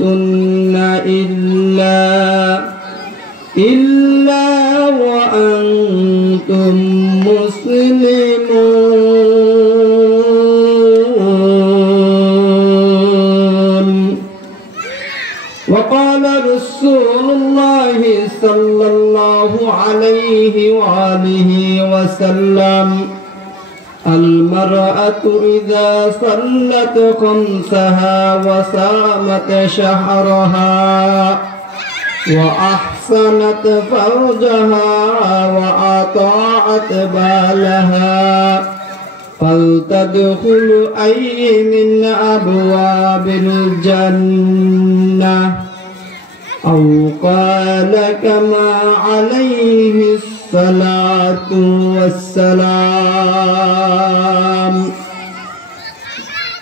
تموتن إلا وأنتم مسلمون. وقال رسول الله صلى الله عليه وآله وسلم: المرأة إذا صلت خمسها وصامت شهرها وأحسنت فرجها وأطاعت بالها فلتدخل أي من أبواب الجنة أو قال كما عليه الصلاة والسلام.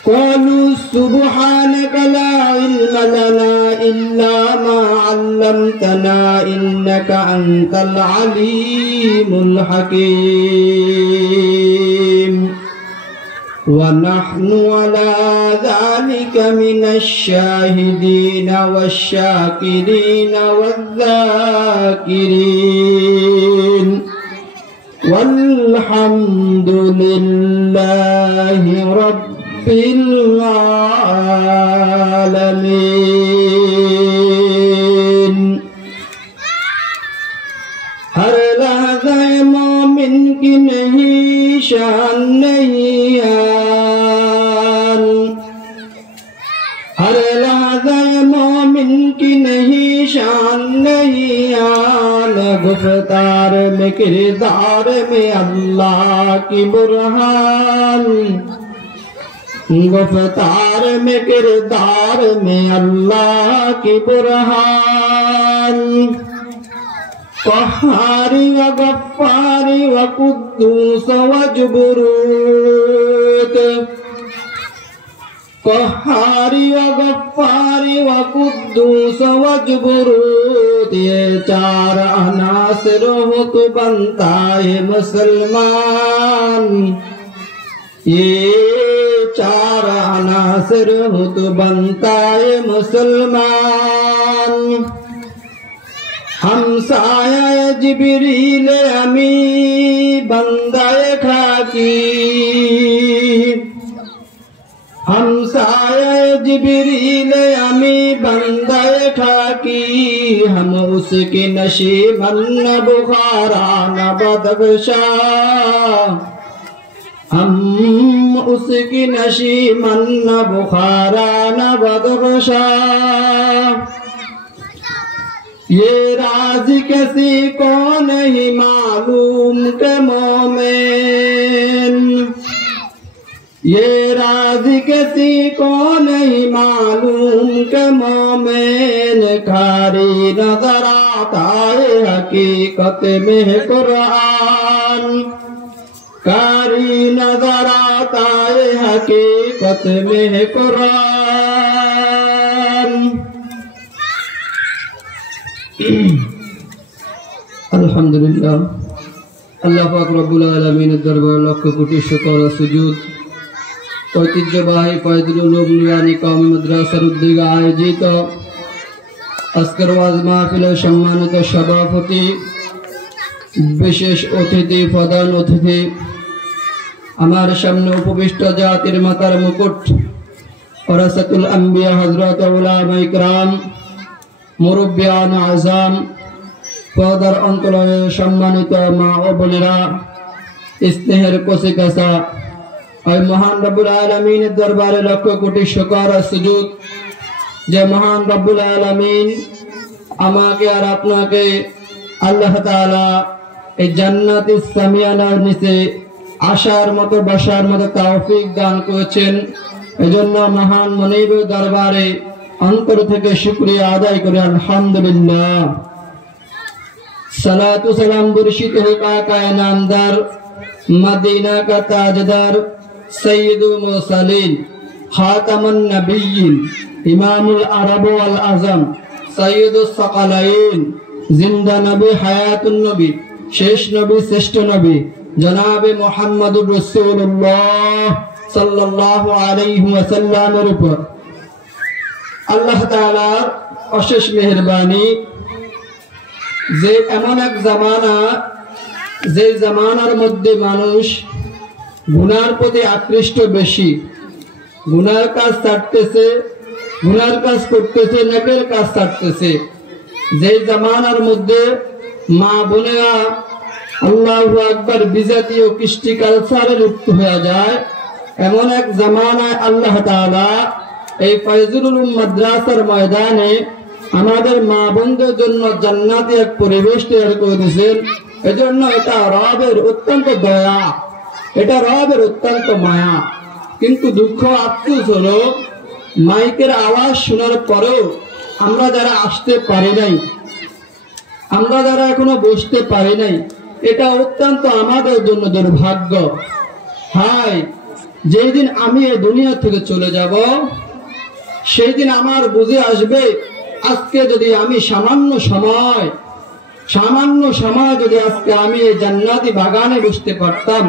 قالوا سبحانك لا علم لنا إلا ما علمتنا إنك أنت العليم الحكيم. ونحن على ذلك من الشاهدين والشاكرين والذاكرين والحمد لله رب العالمين. हर लहज़ा मोमिन की नहीं शान नहीं आन, हर लहज़ा मोमिन की नहीं शान नहीं आन। गुफ्तार में किरदार में अल्लाह की बुरहान, गुफ्तार में किरदार में अल्लाह की बुरहान। क़हारी व गफ़्फ़ारी व कुद्दूस व जबरूत, क़हारी व गफ़्फ़ारी व कुद्दूस व जबरूत। ये चार अनासिर हो तो बनता है मुसलमान, ये चार अनासिर हो तो बनता है मुसलमान। हमसाया जिब्रील अमी बंदाए खाकी, हमसाया जिब्रील अमी बंदाए खाकी। हम उसकी नशीमन बुखारा न बदबशा, हम उसकी नशीमन बुखारा न बदबशा। ये राज किसी को नहीं मालूम के मोमेन, ये राज किसी को नहीं मालूम के मोमेन। खारी नजर आता है हकीकत में कुरान, कारी नजर आता है हकीकत में कुरान। अल्हम्दुलिल्लाह, अल्लाह पाक रब्बुल आलमीনের দরবারে লক্ষ কোটি শুকর ও সুজুদ। ঐতিহ্যবাহী ফয়জুল উলুম নুরানি কওমি মাদ্রাসার উদ্যোগে আয়োজিত আজকের ওয়াজ মাহফিলের সম্মানিত সভাপতি, বিশেষ অতিথি, প্রধান অতিথি, আমার সামনে উপবিষ্ট জাতির মাতার মুকুট ওরাসাতুল আম্বিয়া হযরত উলামায়ে ইকরাম, মুরব্বিয়ান আযম, পর্দার অন্তরালে সম্মানিত মা ও বোনেরা, স্নেহের কচিকাঁচা, ওই মহান রব্বুল আলামিনের দরবারে লক্ষ কোটি শুকর ও সুজুদ যে মহান রব্বুল আলামিন আমাকে আর আপনাকে আল্লাহ তাআলা এই জান্নাতুস সামিয়ানার নিচে আসার মতো বসার মতো তৌফিক দান করেছেন। এজন্য মহান মনিবের দরবারে অন্তর থেকে শুকরিয়া আদায় করে আলহামদুলিল্লাহ। सलातु सलाम बुर्शित होका का नामदार, मदीना का ताजदार, सैयदुल मुरसलीन, खातमुन नबिय्यीन, इमामुल अरब वल आज़म, सैयदुस सकलाइन, जिंदा नबी हयातुन नबी, शेष नबी श्रेष्ठ नबी जनाबे मुहम्मदुर रसूलुल्लाह सल्लल्लाहु अलैहि वसल्लम ऊपर আল্লাহ তাআলার অশেষ মেহেরবানি যে এমন এক জামানা, যে জামানার মধ্যে মানুষ গুনার প্রতি আকৃষ্ট বেশি, গুনার কাজ ছাড়তেছে, গুনার কাজ করতেছে, নেকের কাজ ছাড়তেছে। যে জামানার মধ্যে মা বোনেরা আল্লাহু আকবার বিজাতীয় কৃষ্টি কালচারে লিপ্ত হয়ে যায়, এমন এক জামানায় আল্লাহ তাআলা এই ফয়জুল উলুম মাদ্রাসার ময়দানে আমাদের মা বোনদের জন্য জান্নাতি এক পরিবেশ তৈরি করে দিয়েছেন। এজন্য এটা রবের অত্যন্ত দয়া, এটা রবের অত্যন্ত মায়া। কিন্তু দুঃখ আফসোস হলো মাইকের আওয়াজ শোনার পরেও আমরা যারা আসতে পারি নাই, আমরা যারা এখনো বসতে পারি নাই, এটা অত্যন্ত আমাদের জন্য দুর্ভাগ্য। হায়, যেই দিন আমি এই দুনিয়া থেকে চলে যাব, সেই দিন আমার বুঝে আসবে আজকে যদি আমি সামান্য সময় যদি আজকে আমি এই জান্নাতি বাগানে বসতে পারতাম,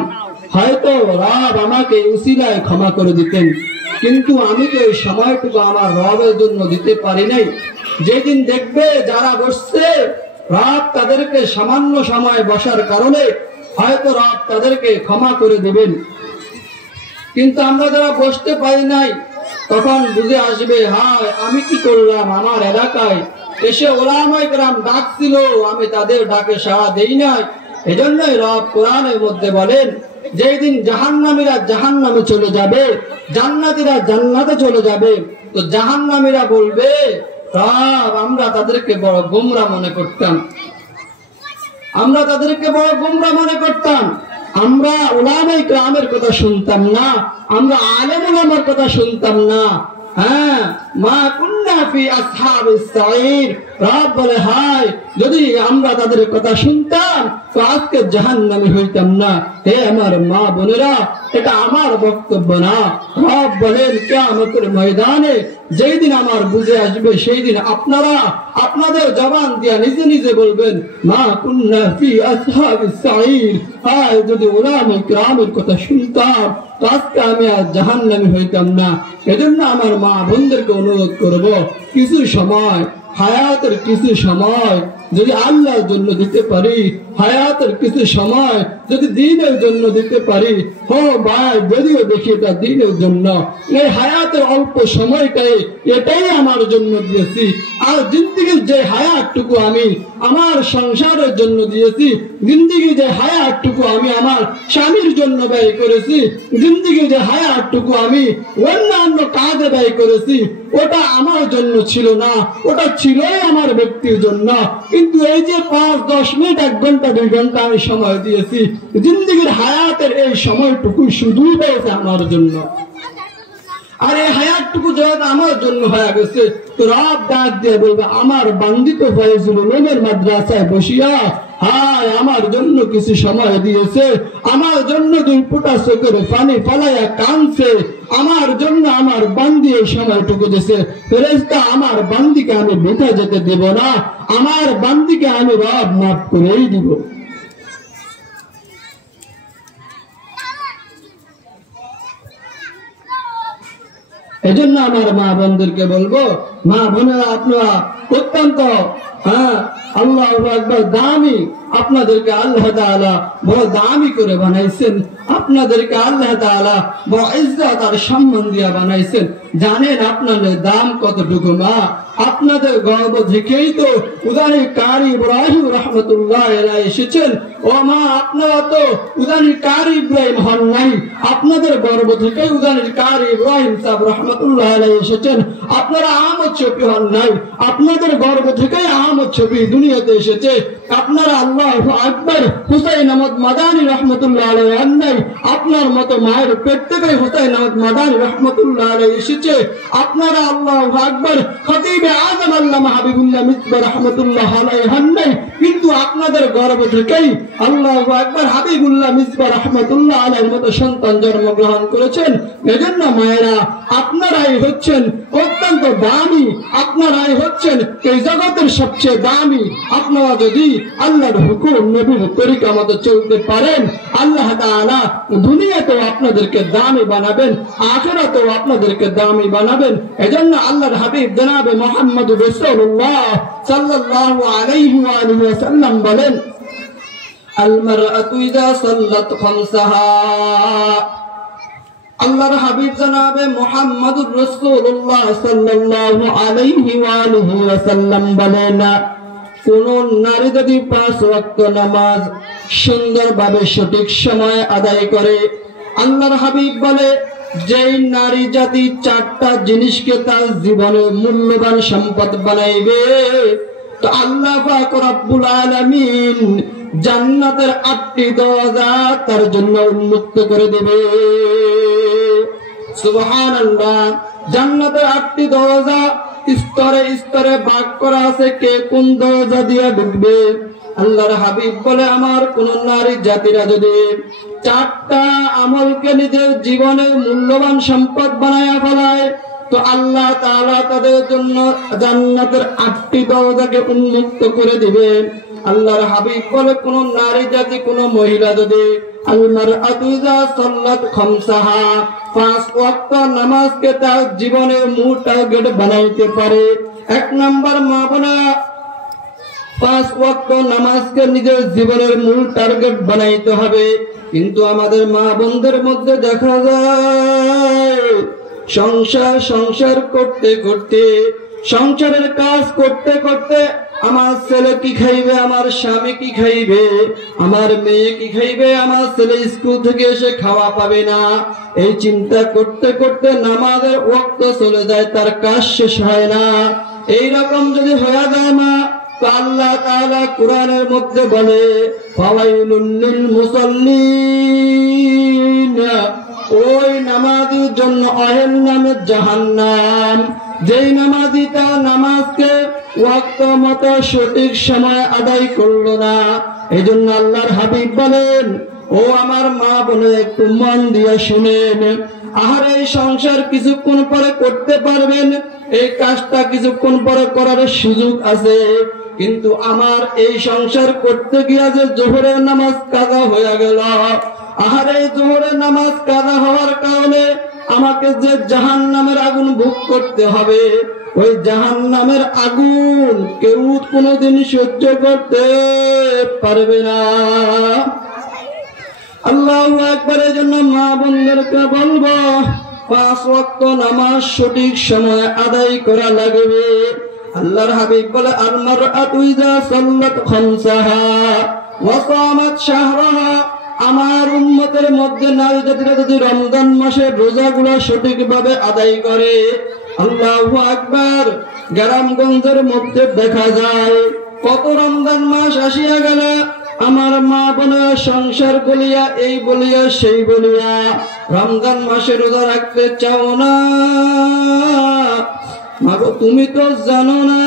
হয়তো রব আমাকে উসিলায় ক্ষমা করে দিতেন। কিন্তু আমি তো এই সময়টুকু আমার রবের জন্য দিতে পারি নাই। যেদিন দেখবে যারা বসছে, রব তাদেরকে সামান্য সময় বসার কারণে হয়তো রব তাদেরকে ক্ষমা করে দিবেন। কিন্তু আমরা যারা বসতে পারি নাই, তখন বুঝে আসবে হায় আমি কি করলাম। আমার এলাকায় এসে ওলামায়ে কেরাম ডাকছিল, আমি তাদের ডাকে সাড়া দেই নাই। এজন্যই রব কোরআনের মধ্যে বলেন, যেই দিন জাহান্নামীরা জাহান্নামে চলে যাবে, জান্নাতীরা জান্নাতে চলে যাবে, তো জাহান্নামীরা বলবে রব আমরা তাদেরকে বড় গোমরা মনে করতাম, আমরা তাদেরকে বড় গোমরা মনে করতাম। আমরা উলামায়ে কেরামের কথা শুনতাম না, আমরা আলেম উলামার কথা শুনতাম না। হ্যাঁ, মা কুন্না ফি আসহাবিস সাঈর, রব বলে হায় যদি আমরা তাদের কথা শুনতাম তো আজকে জাহান্নামে হইতাম না। হে আমার মা বোনেরা, এটা আমার বক্তব্য না। রব বলেন কিয়ামতের ময়দানে যেই দিন আমার বুঝে আসবে, সেই দিন আপনারা আপনাদের জবান দিয়ে নিজে নিজে বলবেন মা কুন্না ফি আসহাবিস সাঈর, হায় যদি উলামায়ে কেরামের কথা শুনতাম তো আজকে আমি আর জাহান্নামে হইতাম না। এজন্য আমার মা বোনদেরকে অনুরোধ করব, কিছু সময়, হায়াতের কিছু সময় যদি আল্লাহর জন্য দিতে পারি, হায়াতের কিছু সময় যদি দ্বীনের জন্য দিতে পারি, হো ভাই যদিও দেখি এটা দ্বীনের জন্য, এই হায়াতের অল্প সময়টাই এটাই আমার জন্য দিয়েছি। আর জিন্দেগির যে হায়াতটুকু আমি আমার সংসারের জন্য দিয়েছি, জিন্দেগির যে হায়াতটুকু আমি আমার স্বামীর জন্য ব্যয় করেছি, জিন্দেগির যে হায়াতটুকু আমি অন্যান্য কাজে ব্যয় করেছি, ওটা আমার জন্য ছিল না, ওটা ছিলই আমার ব্যক্তির জন্য। কিন্তু এই যে 5-10 মিনিট, 1 ঘন্টা 2 ঘন্টা আমি সময় দিয়েছি, জিন্দেগির হায়াতের এই সময়টুকু শুধুই পেয়েছে আমার জন্য। আর এই হায়াতটুকু যেহেতু আমার জন্য হয়ে গেছে, তো রব ডাক দিয়ে বলবে আমার বান্দি তো ফয়জুল উলুমের মাদ্রাসায় বসিয়া হায় আমার জন্য কিছু সময় দিয়েছে, আমার জন্য 2 ফোঁটা চোখের পানি ফালাইয়া কাঁদছে, আমার জন্য আমার বান্দি এই সময়টুকু দিয়েছে। ফেরেশতা আমার বান্দিকে আমি বৃথা যেতে দেব না, আমার বান্দিকে আমি রব মাফ করেই দিব। এজন্য আমার মা বোনদেরকে বলবো, মা বোনেরা আপনারা অত্যন্ত আল্লাহু আকবার দামি, আপনাদেরকে আল্লাহ তাআলা বড় দামি করে বানাইছেন, আপনাদেরকে আল্লাহ তাআলা বড় ইজ্জত আর সম্মান দিয়ে বানাইছেন। জানেন আপনাদের দাম কতটুকু? মা আপনাদের গর্ব থেকেই তো উদানি কারি ইব্রাহিম রাহমাতুল্লাহ আলাইহি এসেছেন। ও মা আপনারা তো উদানি কারি ইব্রাহিম হন নাই, আপনাদের গর্ব থেকে উদানি কারি ইব্রাহিম সাহেব রাহমাতুল্লাহ আলাইহি এসেছেন। আপনারা আহমদ শফি হন নাই, আপনাদের গর্ব থেকে আহমদ শফি দুনিয়াতে এসেছে। আপনারা আল্লাহু আকবার হুসাইন আহমদ মাদানী রাহমাতুল্লাহ আলাইহি হন নাই, আপনার মতো মায়ের পেট থেকে হুসাইন আহমদ মাদানী রাহমাতুল্লাহ আলাইহি এসেছে। আপনারা আল্লাহু আকবার খতিব আযম আল্লামা হাবিবুল্লাহ মিসবাহ রাহমাতুল্লাহ আলাইহি হন নাই, কিন্তু আপনাদের গর্ভ থেকেই আল্লাহু আকবার হাবিবুল্লাহ মিসবাহ রাহমাতুল্লাহ আলাইহির মতো সন্তান জন্মগ্রহণ করেছেন। এজন্য মায়েরা, আপনারাই হচ্ছেন অত্যন্ত দামি, আপনারাই হচ্ছেন এই জগতের সবচেয়ে দামি। আপনারা যদি আল্লাহর হুকুম নবীর তরিকা মতো চলতে পারেন, আল্লাহ তাআলা দুনিয়াতেও আপনাদেরকে দামি বানাবেন, আখিরাতেও আপনাদেরকে দামি বানাবেন। এজন্য আল্লাহর হাবিব জনাবে মুহাম্মদুর রাসূলুল্লাহ সাল্লাল্লাহু আলাইহি ওয়া আলিহি ওয়াসাল্লাম বলেন, আল মারআতু ইযা সাল্লাত খামসাহা। আল্লাহর হাবিব জনাবে মুহাম্মদুর রাসূলুল্লাহ সাল্লাল্লাহু আলাইহি ওয়া আলিহি ওয়াসাল্লাম বলেন, কোন নারী যদি 5 ওয়াক্ত নামাজ সুন্দরভাবে সঠিক সময়ে আদায় করে, আল্লাহর হাবিব বলে যেই নারী জাতি 4টা জিনিসকে তার জীবনে মূল্যবান সম্পদ বানাইবে, তো আল্লাহ পাক রব্বুল আলামিন জান্নাতের 8টি দরজা তার জন্য উন্মুক্ত করে দেবে। সুবহানাল্লাহ। জান্নাতের 8টি দরজা স্তরে স্তরে ভাগ করা আছে, কে কোন দরজা দিয়ে ঢুকবে। আল্লাহর হাবিব বলে, আমার কোন নারী জাতিরা যদি 4টা আমলকে নিজের জীবনে মূল্যবান সম্পদ বানায়া ফেলায়, তো আল্লাহ তাআলা তাদের জন্য জান্নাতের 8টি দরজাকে উন্মুক্ত করে দিবে। আল্লাহর হাবিব বলে, কোন নারী জাতি, কোন মহিলা যদি আল মারআতু ইযা সাল্লাত খামসাহা 5 ওয়াক্ত নামাজকে তার জীবনের মূল টার্গেট বানাইতে পারে। 1 নাম্বার মা বোনা, 5 ওয়াক্ত নামাজকে নিজের জীবনের মূল টার্গেট বানাইতে হবে। কিন্তু আমাদের মা বোনদের মধ্যে দেখা যায় সংসার করতে করতে, সংসারের কাজ করতে করতে, আমার ছেলে কি খাইবে, আমার স্বামী কি খাইবে, আমার মেয়ে কি খাইবে, আমার ছেলে স্কুল থেকে এসে খাওয়া পাবে না, এই চিন্তা করতে করতে নামাজের ওয়াক্ত চলে যায়, তার কাজ শেষ হয় না। এইরকম যদি হয়ে যায় মা, তো আল্লাহ তাআলা কোরআনের মধ্যে বলে, ফাওয়াইলুল লিল মুসাল্লিন, ওই নামাজীর জন্য অহেল নামে জাহান্নাম। যেই নামাজি তার নামাজকে ওয়াক্ত মতো সঠিক সময় আদায় করলো না। এই জন্য আল্লাহর হাবিব বলেন, ও আমার মা বোনে, একটু মন দিয়ে শুনেন, আর এই সংসার কিছুক্ষণ পরে করতে পারবেন, এই কাজটা কিছুক্ষণ পরে করার সুযোগ আছে, কিন্তু আমার এই সংসার করতে গিয়া যে যোহরের নামাজ কাজা হয়ে গেল, আর এই যোহরের নামাজ কাজা হওয়ার কারণে আমাকে যে জাহান্নামের আগুন ভোগ করতে হবে, ওই জাহান্নামের আগুন কেউ কোনোদিন সহ্য করতে পারবে না। আল্লাহু আকবার। এর জন্য মা বোনদেরকে বলবো, 5 ওয়াক্ত নামাজ সঠিক সময়ে আদায় করা লাগবে। আল্লাহর হাবিব বলে, আল মারআতু ইযা সাল্লাত খামসাহা ওয়া সামাত শাহরাহা। আমার উম্মতের মধ্যে নারী জাতিরা যদি রমজান মাসের রোজাগুলো সঠিকভাবে আদায় করে, আল্লাহু আকবার, গ্রামগঞ্জের মধ্যে দেখা যায় কত রমজান মাস আসিয়া গেল, আমার মা বোনের সংসার বলিয়া, এই বলিয়া সেই বলিয়া রমজান মাসে রোজা রাখতে চাও না। মাগো, তুমি তো জানো না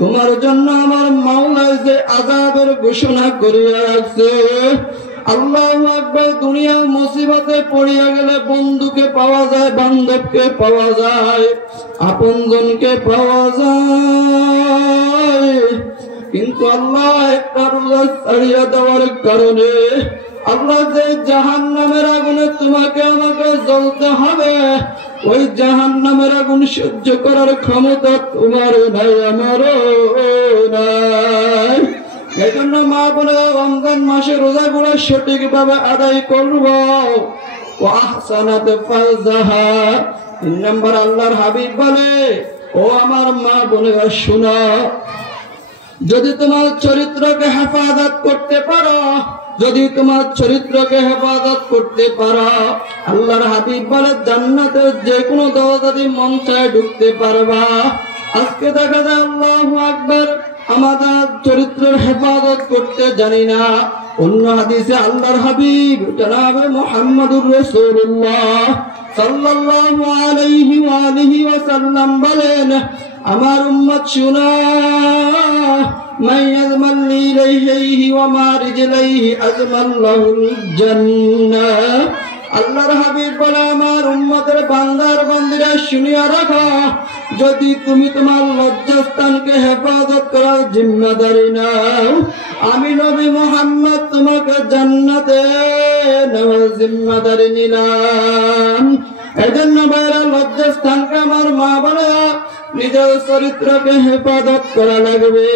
তোমার জন্য আমার মাওলা যে আযাবের ঘোষণা করিয়া রাখছে। আল্লাহু আকবার। দুনিয়ার মুসিবতে পড়িয়া গেলে বন্ধুকে পাওয়া যায়, বান্ধবকে পাওয়া যায়, আপনজনকে পাওয়া যায়, কিন্তু আল্লাহ একটা রোজা ছাড়িয়া দেওয়ার কারণে আল্লাহ যে জাহান্নামের আগুনে তোমাকে আমাকে জ্বলতে হবে, ওই জাহান্নামের আগুন সহ্য করার ক্ষমতা তোমার নাই, আমারও নাই। এই জন্য মা বোনেরা, রমজান মাসে রোজাগুলো সঠিকভাবে আদায় করব। ওয়া আহসানাত ফারজাহা। 3 নম্বর আল্লাহর হাবিব বলে, ও আমার মা বোনেরা শোনো, যদি তোমার চরিত্রকে হেফাজত করতে পারো, যদি তোমার চরিত্রকে হেফাজত করতে পারো, আল্লাহর হাবিব বলে জান্নাতের যে কোনো দরজা দিয়ে মন চায় ঢুকতে পারবা। আজকে দেখা যায় আল্লাহু আকবার, আমাদের চরিত্রের হেফাজত করতে জানি না। অন্য হাদিসে আল্লাহর হাবিব জনাবে মুহাম্মদুর রাসূলুল্লাহ সাল্লাল্লাহু আলাইহি ওয়া আলিহি ওয়াসাল্লাম বলেন, আমার উম্মত শুনো, মান ইয়াজমাল্লি ইলাইহি ওয়া মা রিজলাইহি আজমাল্লাহুল জান্নাহ। আল্লাহর হাবিব বলে, আমার উম্মতের বান্দার বান্দিরা শুনিয়া রাখো, যদি তুমি তোমার লজ্জাস্থানকে হেফাজত করার জিম্মাদারি নাও, আমি নবী মুহাম্মদ তোমাকে জান্নাতে নেওয়ার জিম্মাদারি নিলাম। এজন্য ভাইরা, লজ্জাস্থানকে আমার মা বলে নিজের চরিত্রকে হেফাজত করা লাগবে।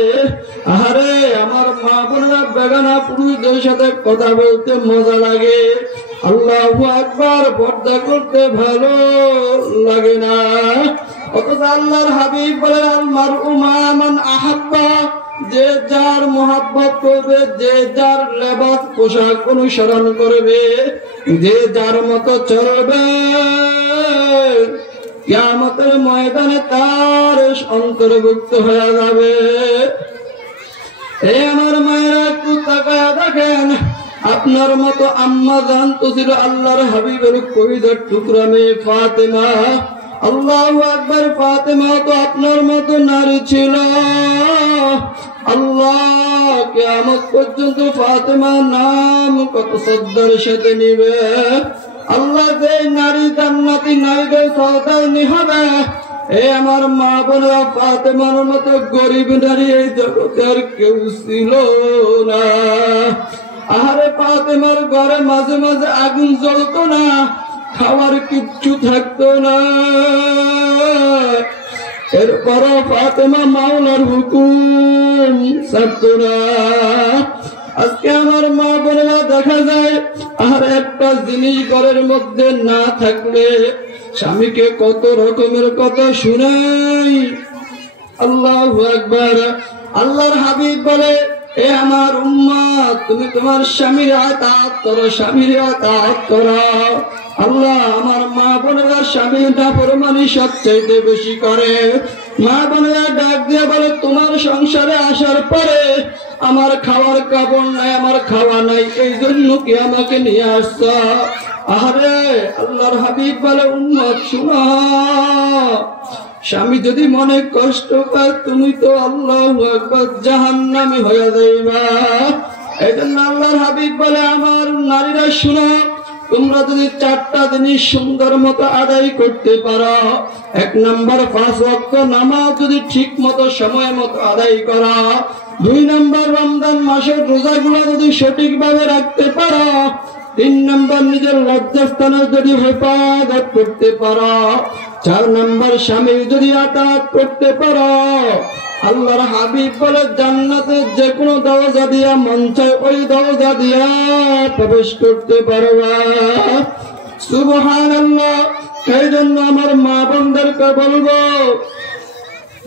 আরে আমার মা বোনেরা, বেগানা পুরুষদের সাথে কথা বলতে মজা লাগে, আল্লাহু আকবার পর্দা করতে ভালো লাগে না। অথচ আল্লাহর হাবিব বলেন, আল মারউ মা মান আহাব্বা, যে যার মহব্বত করবে, যে যার লেবাস পোশাক অনুসরণ করবে, যে যার মতো চলবে, কিয়ামতের ময়দানে তার অন্তর্ভুক্ত হয়ে যাবে। এই আমার মায়েরা, একটু তাকায়া দেখেন, আপনার মতো আম্মা জান তো ছিল আল্লাহর হাবিবের কলিজার টুকরা মেয়ে ফাতেমা। আল্লাহু আকবার, ফাতেমা তো আপনার মতো নারী ছিল। আল্লাহ কিয়ামত পর্যন্ত ফাতেমার নাম কত শ্রদ্ধার সাথে নিবে। আল্লাহ যে নারী জান্নাতি নারীদের সওদানি হবে, এ আমার মা বোনেরা, ফাতেমার মতো গরিব নারী এই জগতে আর কেউ ছিল না। আরে ফাতেমার ঘরে মাঝে মাঝে আগুন জ্বলতো না, খাওয়ার কিচ্ছু থাকতো না, এরপরও ফাতেমা মাওলার হুকুম ছাড়তো না। আজকে আমার মা বোনেরা, দেখা যায় আর একটা জিনিস ঘরের মধ্যে না থাকলে স্বামীকে কত রকমের কথা শুনাই। আল্লাহু আকবার। আল্লাহর হাবিব বলে, এ আমার উম্মত, তুমি তোমার স্বামীর আতাত করো, স্বামীর আতাত করো। আল্লাহ আমার মা বোনেরা স্বামীর নাফরমানি সবচাইতে বেশি করে। মা বোনেরা ডাক দিয়ে বলে, তোমার সংসারে আসার পরে আমার খাওয়ার কাপড় নাই, আমার খাওয়া নাই, এই জন্য কি আমাকে নিয়ে আসছ? আরে আল্লাহর হাবিব বলে, উম্মত শুনো, স্বামী যদি মনে কষ্ট পায়, তুমি তো আল্লাহু আকবার জাহান্নামী হয়ে যাইবা। এই জন্য আল্লাহর হাবিব বলে, আমার নারীরা শুনো, তোমরা যদি চারটা জিনিস সুন্দর মতো আদায় করতে পারো, 1 নম্বর 5 ওয়াক্ত নামাজ যদি ঠিক মতো সময় মতো আদায় করা, 2 নম্বর রমজান মাসের রোজাগুলো যদি সঠিকভাবে রাখতে পারো, 3 নম্বর নিজের লজ্জাস্থানের যদি হেফাজত করতে পারো, 4 নম্বর স্বামী যদি আতাত করতে পারো, আল্লাহর হাবিব বলে জান্নাতে যে কোনো দরজা দিয়া মন চায় ওই দরজা দিয়া প্রবেশ করতে পারবা। সুবহানাল্লাহ। এই জন্য আমার মা বোনদেরকে বলবো,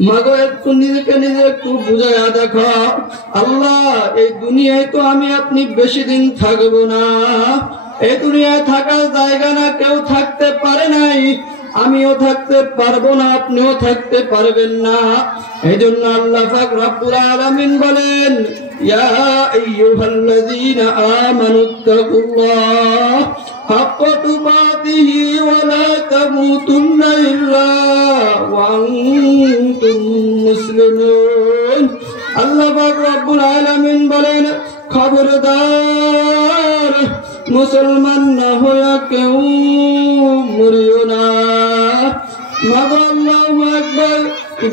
মাগো একটু নিজেকে নিজে একটু বুঝাইয়া দেখো, আল্লাহ এই দুনিয়ায় তো আমি আপনি বেশি দিন থাকবো না, এই দুনিয়ায় থাকার জায়গা না, কেউ থাকতে পারে নাই, আমিও থাকতে পারবো না, আপনিও থাকতে পারবেন না। এই জন্য আল্লাহ পাক রব্বুল আলামিন বলেন, ইয়া আইয়ুহাল্লাযীনা আমানুত্তাকুল্লাহ হাক্কা তুকাতিহি ওয়া লা তামুতুন্না ইল্লা ওয়া আনতুম মুসলিমুন। আল্লাহ পাক রব্বুল আলামিন বলেন, খবরদার মুসলমান না হয়ে কেউ মরিও না। আল্লাহু আকবার।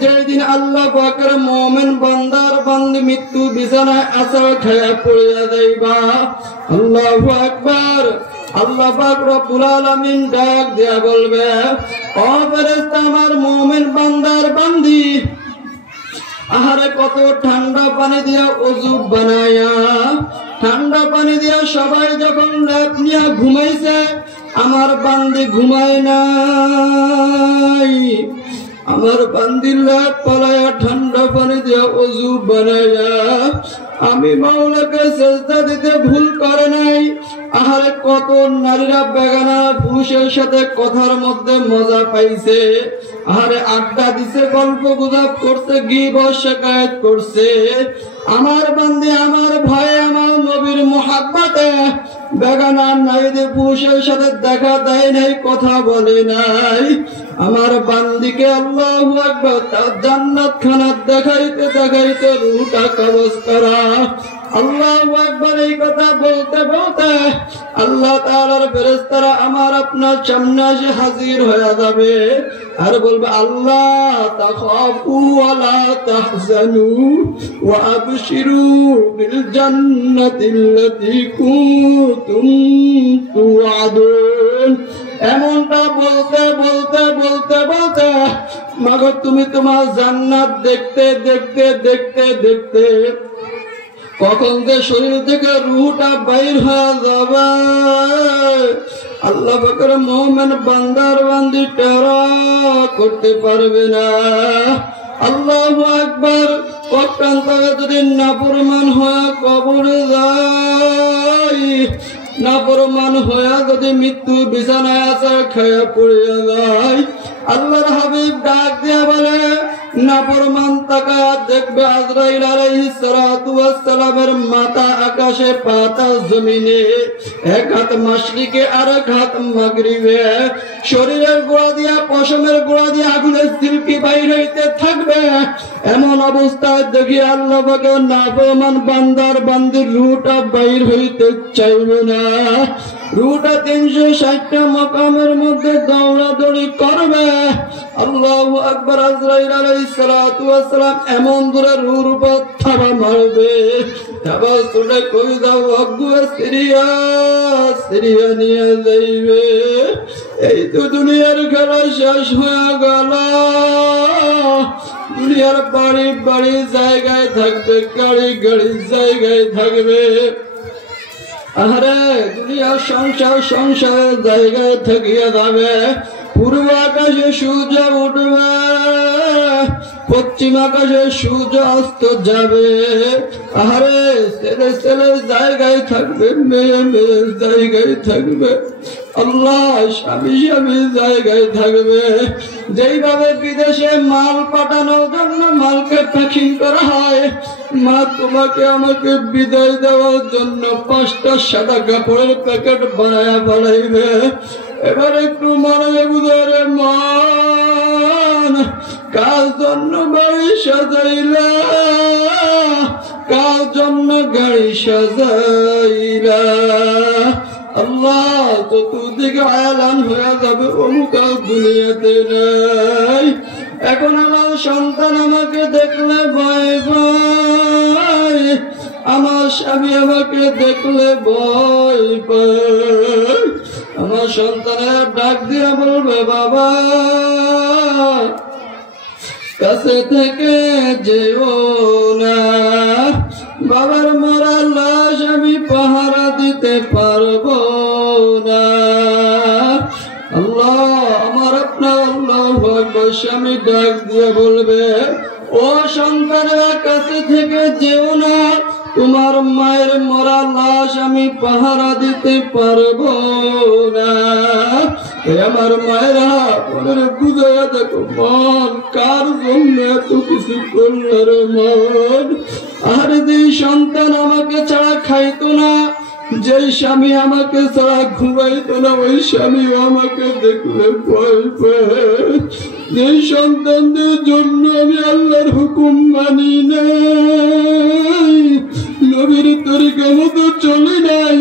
যেদিন আল্লাহ পাকের মুমিন বান্দার বান্দি মৃত্যু বিছানায় আছাড় খায়া পড়িয়া যাইবা, আল্লাহু আকবার, আল্লাহ পাক রব্বুল আলামিন ডাক দিয়া বলবে, ও ফেরেশতা আমার মুমিন বান্দার বান্দি, আহারে কত ঠান্ডা পানি দিয়া ওযু বানায়া, ঠান্ডা পানি দিয়া সবাই যখন লেপ নিয়া ঘুমাইছে, আমার বান্দি ঘুমায় নাই, আমার বান্দির লেপ পালায়া ঠান্ডা পানি দিয়া ওযু বানায়া আমি মাওলাকে সেজদা দিতে ভুল করে নাই। আহারে কত নারীরা বেগানা পুরুষের সাথে কথার মধ্যে মজা পাইছে, আহারে আড্ডা দিছে, গল্প গুজব করছে, গীবত শিকায়েত করছে। আমার বান্দি আমার ভয়ে আমার নবীর মুহাব্বতে বেগানা নারীদের পুরুষের সাথে দেখা দেয় নাই, কথা বলে নাই। আমার বান্দিকে আল্লাহু আকবার তার জান্নাত খানা দেখাইতে দেখাইতে রূহটা কবজ করা। আল্লাহু আকবার এই কথা বলতে বলতে আল্লাহ তাআলার ফেরেশতারা আমার আপনার সামনে এসে হাজির হয়ে যাবে আর বলবে আল্লাহ তাখাফু ওয়া লা তাহজানু ওয়া আবশিরু বিল জান্নাতিল্লাতী কুনতুম তুআদুন। এমনটা বলতে বলতে বলতে বলতে মাগো তুমি তোমার জান্নাত দেখতে দেখতে দেখতে দেখতে কখন যে শরীর থেকে রূহটা বাইর হয়ে যাবে আল্লাহ পাকের মুমিন বান্দার বান্দি টেরা করতে পারবে না। আল্লাহু আকবার। অত্যন্তভাবে যদি নাফরমান হয়ে কবরে যায়, নাফরমান হয়ে যদি মৃত্যু বিছানায় আছাড় খেয়ে পড়ে যায়, আল্লাহর হাবিব ডাক দিয়ে বলে নাফরমান তাকায় দেখবে আজরাইল আলাইহিস সালাতু ওয়াস সালামের মাথা আকাশে পাতা জমিনে, এক হাত মাশরিকে আর এক হাত মাগরিবে, শরীরের গোড়া দিয়া পশমের গোড়া দিয়ে আগুনের ঝিলকি বাইর হইতে থাকবে। এমন অবস্থায় দেখি আল্লাহ পাকের নাফরমান বান্দার বান্দির রূহটা বাইর হইতে চাইবে না। রূহটা 360টা মাকামের মধ্যে দৌড়াদৌড়ি করবে। আল্লাহু আকবার। আজরাইল আলাইহিস সালাতু ওয়াস সালাম এমন দূরে রূহর উপর থাবা মারবে, থাবা ছুটে কই দাও অগুয়া সিরিয়া সিরিয়া নিয়ে যাইবে। এই তো দুনিয়ার খেলা শেষ হয়ে গেল। দুনিয়ার বাড়ি বাড়ি জায়গায় থাকবে, গাড়ি গাড়ি জায়গায় থাকবে। আরে দুনিয়ার সংসার সংসারের জায়গায় থাকিয়া যাবে। পূর্ব আকাশে সূর্য উঠবে, পশ্চিম আকাশে সূর্য অস্ত যাবে। আরে ছেলে ছেলে জায়গায় থাকবে, মেয়ে মেয়ে জায়গায় থাকবে, আল্লাহ স্বামী স্বামী জায়গায় থাকবে। যেইভাবে বিদেশে মাল পাঠানোর জন্য মালকে প্যাকিং করা হয়, মা তোমাকে আমাকে বিদায় দেওয়ার জন্য 5টা সাদা কাপড়ের প্যাকেট বানায়া বানাইবে। এবার একটু মনে বুঝারে মান, কার জন্য বাড়ি সাজাইলা, কার জন্য গাড়ি সাজাইলা। আল্লাহ চতুর্দিকে আয়ালান হয়ে যাবে, অমুক আর দুনিয়াতে নাই। এখন আমার সন্তান আমাকে দেখলে ভয় পায়, আমার স্বামী আমাকে দেখলে ভয় পায়। আমার সন্তানের ডাক দিয়ে বলবে বাবা কাছে থেকে যেও না, বাবার মরা লাশ আমি পাহারা দিতে পারবো না। আল্লাহ আমার আপনার আল্লাহু আকবার। স্বামী ডাক দিয়ে বলবে ও সন্তানের কাছে থেকে যেও না, তোমার মায়ের মরা লাশ আমি পাহারা দিতে পারবো না। আমার মায়েরা মনের বুঝাইয়া দেখো মন, কার জন্য এত কিছু করলার মন। আর যে সন্তান আমাকে ছাড়া খাইতো না, যে স্বামী আমাকে ছাড়া ঘুমাইতো না, ওই স্বামীও আমাকে দেখলে ভয় পায়। যে সন্তানদের জন্য আমি আল্লাহর হুকুম মানি নাই, নবীর তরিকা মতো চলি নাই,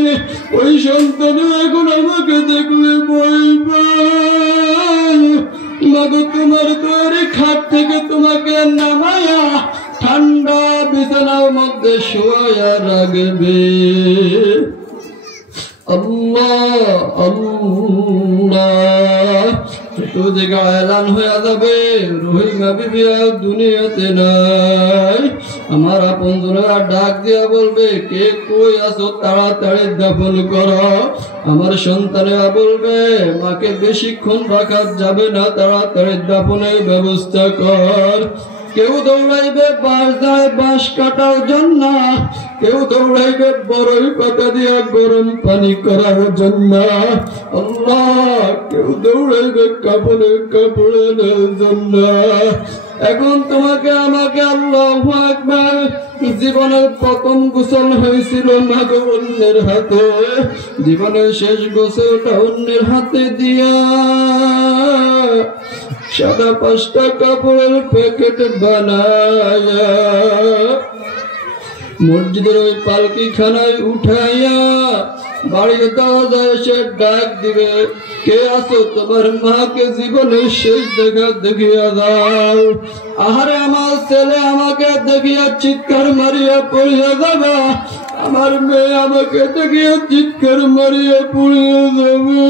ওই সন্তান এখন আমাকে দেখলে ভয় পায়। মাগো তোমার তৈরি খাট থেকে তোমাকে নামায়া ঠান্ডা বিছানার মধ্যে শোয়া রাখবে। আল্লাহ আল্লাহ। চতুর্দিকে এলান হয়ে যাবে রহিমা বিবি আর দুনিয়াতে নাই। আমার আপনজনেরা ডাক দিয়া বলবে কে কই আছো, তাড়াতাড়ি দাফন করো। আমার সন্তানেরা বলবে মাকে বেশিক্ষণ রাখা যাবে না, তাড়াতাড়ি দাফনের ব্যবস্থা কর। কেউ দৌড়াইবে বাঁশ কাটার জন্য, কেউ দৌড়াইবে বড়ই পাতা দিয়া গরম পানি করার জন্য। আল্লাহ কেউ দৌড়াইবে কাপড়ের জন্য। এখন তোমাকে আমাকে আল্লাহু আকবার। জীবনের প্রথম গোসল হয়েছিল মাগো অন্যের হাতে, জীবনের শেষ গোসলটা অন্যের হাতে দিয়া সাদা 5টা কাপড়ের প্যাকেট বানায়া মসজিদের ওই পালকি খানায় উঠাইয়া বাড়ির দরজায় এসে ডাক দিবে, কে আছো? তোমার মাকে জীবনের শেষ দেখা দেখিয়া দাও। আহারে আমার ছেলে আমাকে দেখিয়া চিৎকার মারিয়া পড়িয়া যাবে, আমার মেয়ে আমাকে দেখিয়া চিৎকার মারিয়া পড়িয়া যাবে।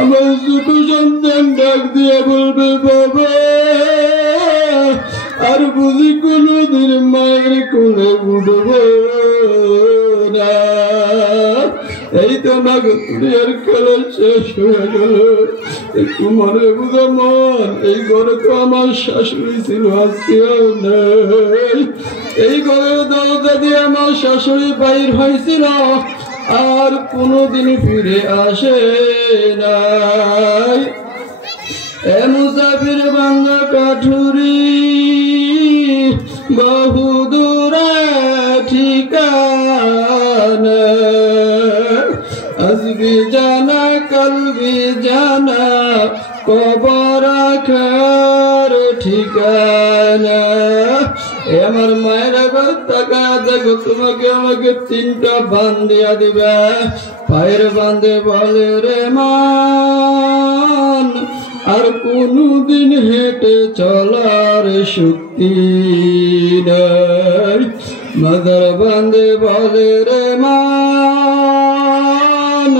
আমার ছোট সন্তান ডাক দিয়া বলবে, বাবা আর বুঝি কোনদিন মায়ের কোলে উঠব না। এই তো মাকে দুনিয়ার খেলা শেষ হয়ে গেল। একটু মনে বুঝা মন, এই ঘরে তো আমার শাশুড়ি ছিল, আজকে নেই। এই ঘরের দরজা দিয়ে আমার শাশুড়ি বাইর হয়েছিল, আর কোনদিন ফিরে আসে নাই। এ মুসাফির বাংলা কাঠুরি বহু দূরে ঠিকানা, আসবি জানা কলবি জানা কবর আখার ঠিকানা। আমার মায়ের টাকা দেখো, তোমাকে আমাকে 3টা বান দিয়া দিবে। পায়ের বান্ধে বলে রে মান, আর কোনদিন হেঁটে চলার শক্তি নাই। মাদার বান্ধে বলে রে মান,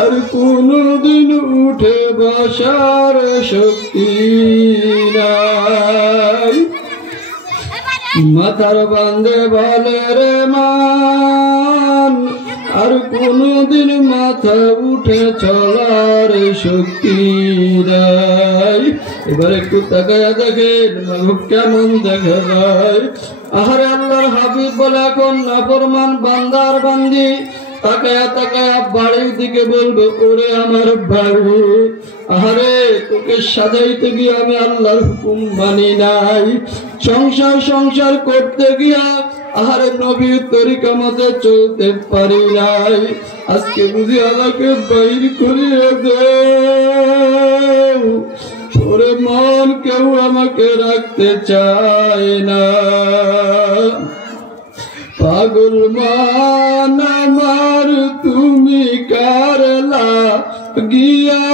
আর কোনদিন উঠে বসার শক্তি নাই। মাথার বান্ধে বলে রে মান, আর কোনদিন মাথা উঠে চলার শক্তি নাই। এবার একটু তাকায়া দেখেন কেমন দেখা যায়। আহারে আল্লাহর হাবিব বলে এখন নাফরমান বান্দার বান্দি তাকায়া তাকায়া বাড়ির দিকে বলবো, ওরে আমার বাড়ি, আহারে তোকে সাজাইতে গিয়ে আমি আল্লাহর হুকুম মানি নাই। সংসার করতে গিয়া আহারে নবীর তরিকা মতে চলতে পারি নাই। আজকে বুঝি আমাকে বাইর করিয়ে দেও। ওরে মন, কেউ আমাকে রাখতে চায় না। পাগল মান আমার তুমি কারলা গিয়া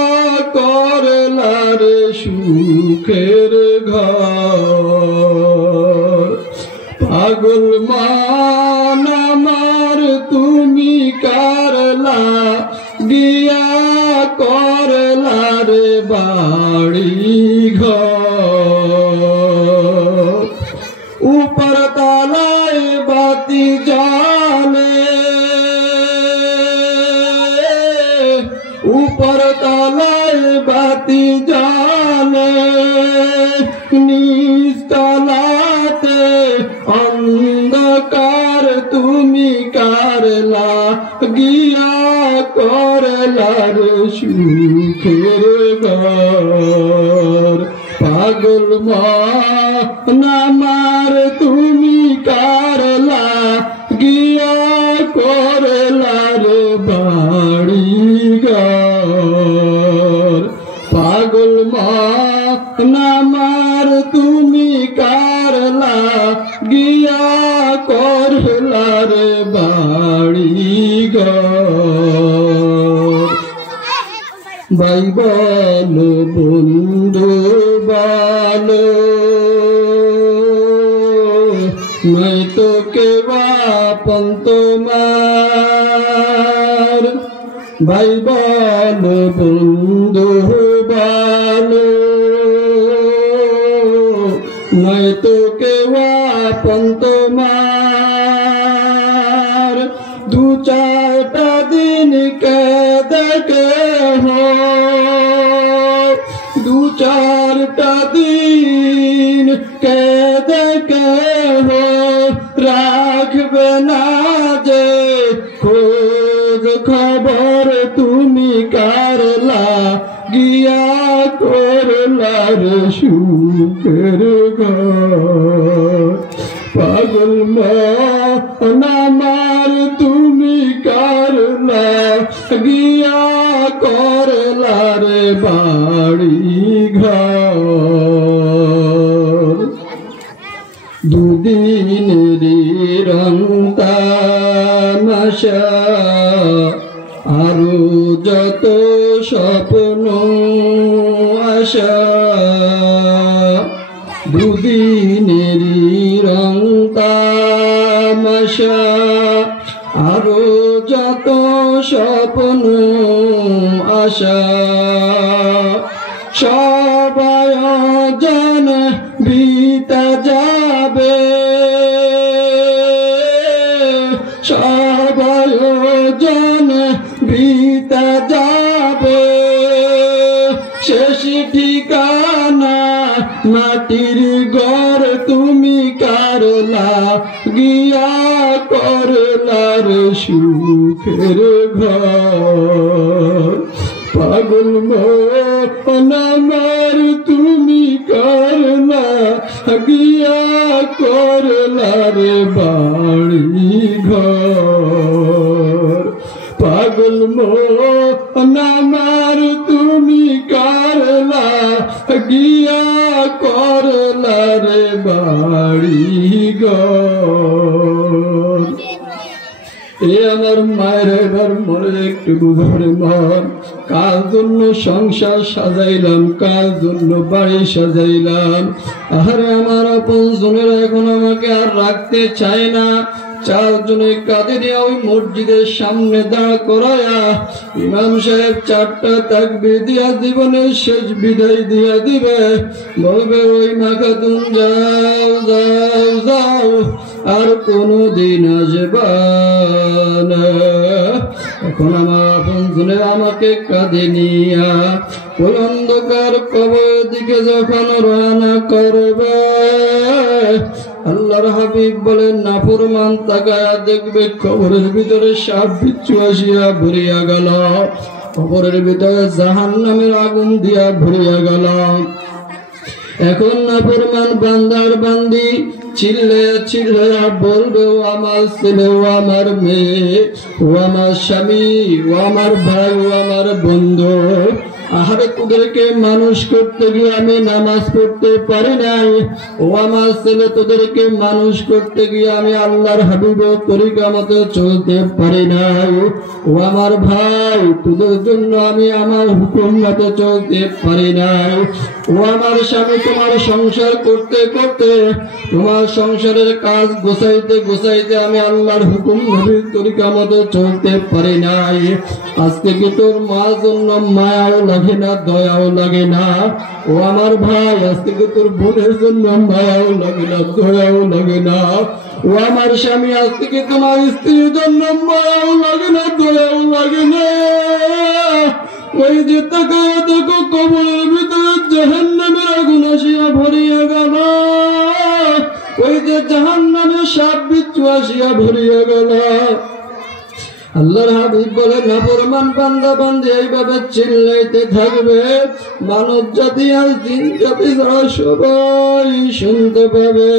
করলা রে সুখের ঘর। পাগল মান আমার তুমি কারলা গিয়া করলা রে বাড়ি ঘর। উপর তলায় বাতি জালে, উপর তলায় বাতি জালে, নিচ তলাতে অন্ধকার তুমি কারলা গিয়া করলা রে সুখের ঘর। পাগল মান আমার তুমি কারলা গিয়া করলা রে বাড়ি ঘর। পাগল মান আমার তুমি কারলা গিয়া করলা রে বাড়ি ঘর। ভাই বলো বন্ধু বলো, নাই তো কে বাপন তোমার। ভাই বলো বন্ধু বলো, নাই তো কে বাপন তোমার। 2-4টা দিন কে দেখে হো, 2-4টা দিন কে দেখে হো, রাখবে না যে খোঁজ খবর তুমি কারলা গিয়া করলা রে সুখের ঘর। পাগল মান আমার তুমি কারলা গিয়া করলা রে বাড়ি ঘর দুদিনেরই রং তামাশা আরো যত স্বপ্ন আশা দুদিনেরই রং তামাশা আরো যত স্বপ্ন আশা সবাই জন বিতা যাবে সবাই জন বিতা যাবে শেষ ঠিকানা মাটির ঘর তুমি কারলা গিয়া করলার সুখের ঘর পাগল মন আমার তুমি কারলা গিয়া করলার বাড়ি ঘর পাগল মন আমার তুমি কারলা গিয়া করলার বাড়ি ঘর এ আমার মায়ের এবার মনে একটু বুঝারে মন কার জন্য সংসার সাজাইলাম কার জন্য বাড়ি সাজাইলাম আরে আমার আপন জনেরা এখন আমাকে আর রাখতে চায় না চারজনে কাঁধে নিয়ে ওই মসজিদের সামনে দাঁড়া করায়া ইমাম সাহেব চারটা তাকবীর দিয়া জীবনের শেষ বিদায় দিয়া দিবে বলবে ওই মা খাতুন যাও যাও যাও আর কোনদিন আসবা না এখন আমার আপনজনের আমাকে কাঁধে নিয়া ওই অন্ধকার কবর দিকে যখন রওনা করবে আল্লাহর হাবিব বলেন নাফরমান তাকায়া দেখবে কবরের ভিতরে সাপ বিচ্ছু আসিয়া ভরিয়া গেল কবরের ভিতরে জাহান্নামের আগুন দিয়া ভরিয়া গেল এখন নাফরমান বান্দার বান্দি চিল্লে চিল্লে বলবে ও আমার ছেলে ও আমার মেয়ে ও আমার স্বামী ও আমার ভাই ও আমার বন্ধু আহারে তোদেরকে মানুষ করতে গিয়ে আমি নামাজ পড়তে পারি নাই ও আমার ছেলে তোদেরকে মানুষ করতে গিয়ে আমি আল্লাহর হাবিবের তরিকা মতো চলতে পারি নাই ও আমার ভাই তোদের জন্য আমি আমার হুকুম মতো চলতে পারি নাই ও আমার স্বামী তোমার সংসার করতে করতে তোমার সংসারের কাজ গোছাইতে গোছাইতে আমি আল্লাহর হুকুম নবীর তরিকা মতো চলতে পারি নাই আজকে কি তোর মার জন্য মায়াও লাগে না দয়াও লাগে না ও আমার ভাই আজকে কি তোর বোনের জন্য মায়াও লাগে না দয়াও লাগে না ও আমার স্বামী আজকে কি তোমার স্ত্রীর জন্য মায়াও লাগে না দয়াও লাগে না ওই যে তাকায় দেখো কবরের ভিতরে জাহান্নামের আগুন আসিয়া ভরিয়া গেল ওই যে জাহান্নামের সাপ বিচ্ছু আসিয়া ভরিয়া গেল আল্লাহর হাবিব বলে নাফরমান বান্দা বান্দি এইভাবে চিল্লাইতে থাকবে মানব জাতি আর জিন জাতি যারা সবাই শুনতে পাবে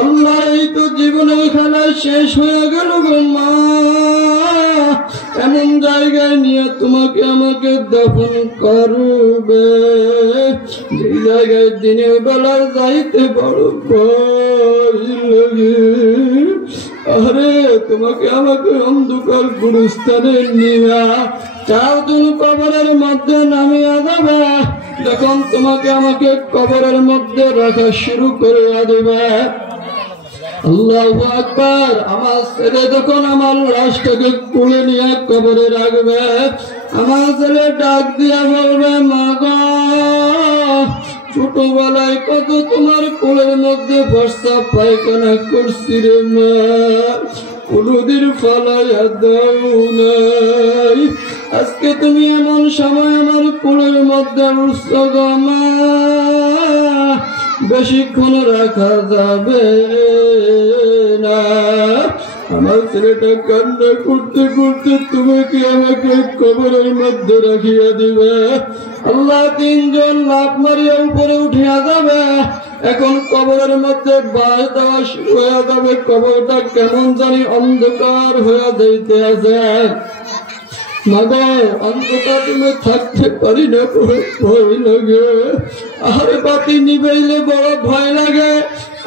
আল্লাহ এই তো জীবনের খেলা শেষ হয়ে গেল গো মা এমন জায়গায় নিয়ে তোমাকে আমাকে দাফন করবে যে জায়গায় দিনের বেলা যাইতে বড় ভয় লাগে আরে তোমাকে আমাকে অন্ধকার গুরুস্থানে নিয়া চারজন কবরের মধ্যে নামিয়া দেবে যখন তোমাকে আমাকে কবরের মধ্যে রাখা শুরু করে দেবে আল্লাহু আকবার আমার ছেলে যখন আমার লাশটাকে কোলে নিয়ে কবরে রাখবে আমার ছেলে ডাক দিয়া বলবে মা গো ছোটবেলায় কত তোমার কোলের মধ্যে বর্ষা পায়খানা করছি রে মা কোনদিন ফালাইয়া দাও নাই আজকে তুমি এমন সময় আমার কোলের মধ্যে উঠছ গো মা বেশিক্ষণ রাখা যাবে না আমার ছেলেটা কান্না করতে করতে তুমি কি আমাকে কবরের মধ্যে রাখিয়া দিবে আল্লাহ তিনজন লাফ মারিয়া উপরে উঠিয়া যাবে এখন কবরের মধ্যে বাস দেওয়া শুরু হয়ে যাবে কবরটা কেমন জানি অন্ধকার হয়ে যাইতে আছে মাগো অন্ধকার রুমে থাকতে পারি না, ভয় লাগে। আরে বাতি নিবাইলে বড় ভয় লাগে।